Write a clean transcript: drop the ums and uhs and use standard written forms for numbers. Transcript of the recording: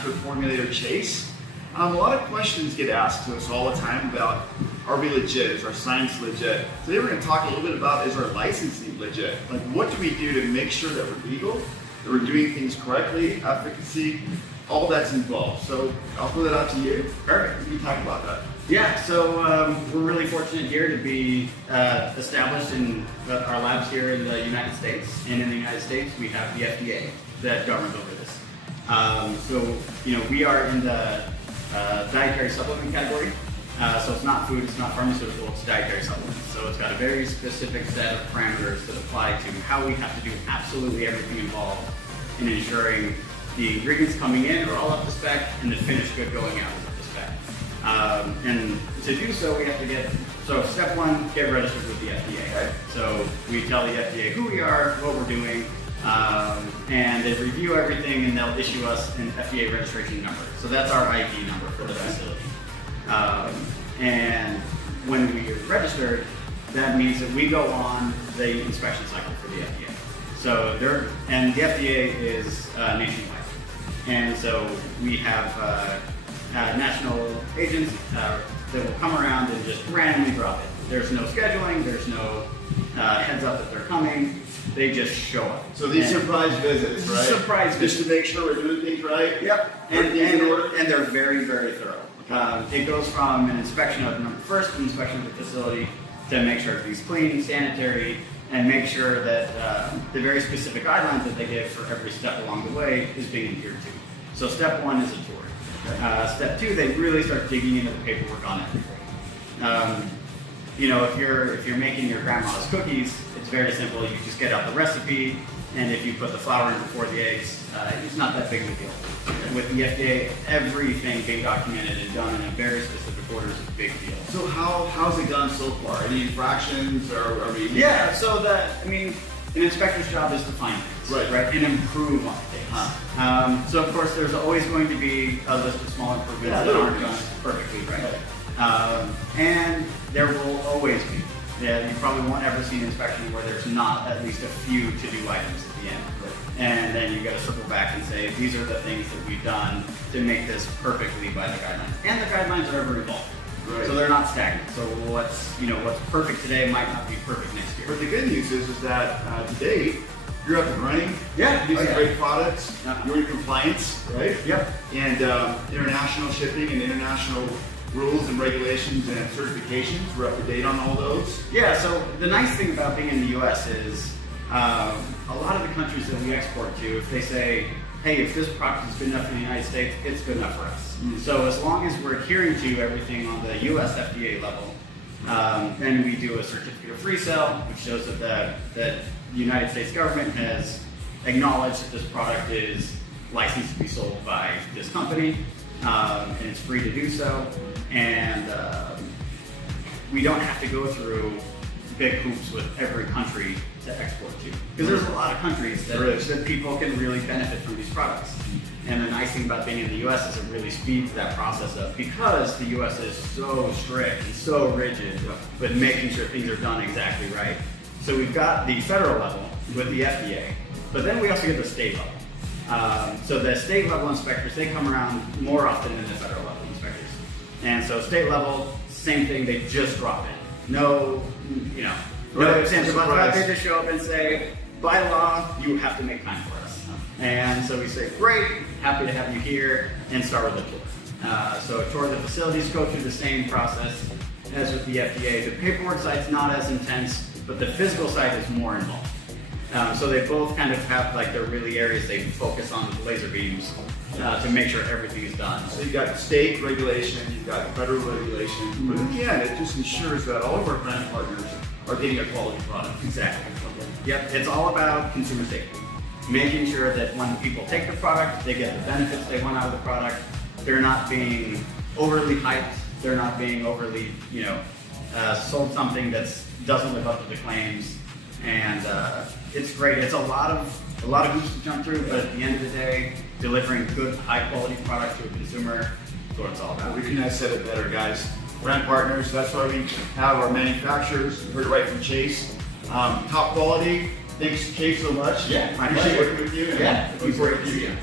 master formulator Chase. A lot of questions get asked to us all the time about, are we legit? Is our science legit? Today we're going to talk a little bit about, is our licensing legit? Like, what do we do to make sure that we're legal, that we're doing things correctly, efficacy, all that's involved. So I'll throw that out to you. Perfect. We can talk about that. Yeah, so we're really fortunate here to be established in our labs here in the United States. And in the United States, we have the FDA that governs over this. So, we are in the dietary supplement category. So it's not food, it's not pharmaceutical, it's dietary supplements. So it's got a very specific set of parameters that apply to how we have to do absolutely everything involved in ensuring the ingredients coming in are all up to spec and the finished good going out is up to spec. And to do so, we have to so step one, get registered with the FDA. Right? So we tell the FDA who we are, what we're doing, and they review everything and they'll issue us an FDA registration number. So that's our ID number for the facility. And when we are registered, that means that we go on the inspection cycle for the FDA. So and the FDA is nationwide. And so we have national agents that will come around and just randomly drop it. There's no scheduling, there's no heads up that they're coming. They just show up. So these surprise visits, right? Surprise visits. Just to make sure we're doing things right? Yep. And they're very, very thorough. It goes from an inspection of the facility to make sure everything's clean, sanitary, and make sure that the very specific guidelines that they give for every step along the way is being adhered to. So step one is a tour. Okay. Step two, they really start digging into the paperwork on everything. If you're making your grandma's cookies, it's very simple. You just get out the recipe, and if you put the flour in before the eggs, it's not that big of a deal. With the FDA, everything being documented and done in a very specific order is a big deal. So how's it gone so far? Any infractions or are we? Yeah, so an inspector's job is to find things, right? And improve on things. So of course, there's always going to be a list of small improvements that aren't done perfectly, right? And there will always be. Yeah, you probably won't ever see an inspection where there's not at least a few to-do items at the end. And then you got to circle back and say, these are the things that we've done to make this perfectly by the guidelines. And the guidelines are ever evolving. Right. So they're not stagnant. So what's perfect today might not be perfect next year. But the good news is that today, you're up and running. Yeah. Using great products. You're in compliance, right? Yep. And international shipping and international rules and regulations and certifications, we're up to date on all those. Yeah, so the nice thing about being in the US is a lot of the countries that we export to, if they say, hey, if this product is good enough in the United States, it's good enough for us. Mm-hmm. So as long as we're adhering to everything on the US FDA level, then we do a certificate of resale, which shows that the United States government has acknowledged that this product is licensed to be sold by this company, and it's free to do so. And we don't have to go through big hoops with every country to export to. Because there's a lot of countries that people can really benefit from these products. And the nice thing about being in the US is it really speeds that process up because the US is so strict and so rigid with making sure things are done exactly right. So we've got the federal level with the FDA, but then we also get the state level. So the state level inspectors, they come around more often than the federal level inspectors. And so state level, same thing, they just drop in. No ifs, ands, or buts. They just show up and say, by law, you have to make time for us. And so we say, great, happy to have you here, and start with a tour. So a tour of the facilities, go through the same process as with the FDA. The paperwork side's not as intense, but the physical side is more involved. So they both kind of have their really areas they focus on with laser beams to make sure everything is done. So you've got state regulation, you've got federal regulation, but again, it just ensures that all of our brand partners are getting a quality product. Exactly. Yep, it's all about consumer safety. Making sure that when people take the product, they get the benefits they want out of the product. They're not being overly hyped. They're not being overly, sold something that doesn't live up to the claims. And it's great. It's a lot of hoops to jump through, but at the end of the day, delivering good, high-quality product to a consumer is what it's all about. We couldn't have said it better, guys. Brand partners, that's why we have our manufacturers. You heard it right from Chase. Top quality. Thanks, Chase, so much. Yeah, I appreciate working with you. Yeah, looking forward to you.